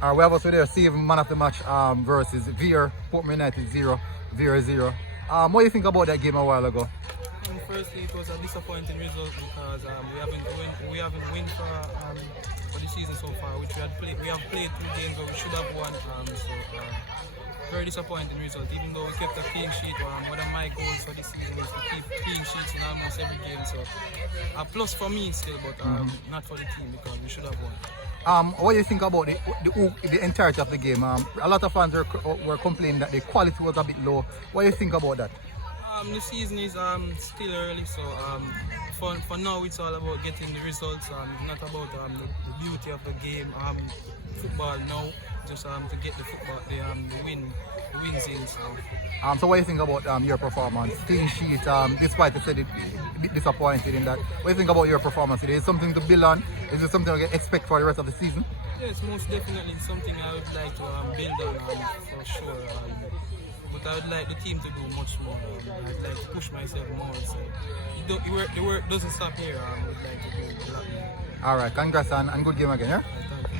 We have also there Steve, man of the match versus Vere, Portman United 0, Vere 0. What do you think about that game a while ago? Firstly, it was a disappointing result because we haven't won for the season so far, which we have played 2 games but we should have won. Very disappointing result. Even though we kept a clean sheet, one of my goals for this season is to keep clean sheets in almost every game. So a plus for me still, but not for the team because we should have won. What do you think about the entirety of the game? A lot of fans were complaining that the quality was a bit low. What do you think about that? The season is still early, so for now it's all about getting the results. It's not about the beauty of the game. Football now, just to get the wins in. So what do you think about your performance? Clean sheet, despite you said it a bit disappointed in that. What do you think about your performance today? Is it something to build on? Is it something you can expect for the rest of the season? Yes, most definitely something I would like to build on for sure. But I would like the team to do much more. I'd like to push myself more. So the work doesn't stop here. I would like to do a lot more. Alright, congrats and good game again, yeah?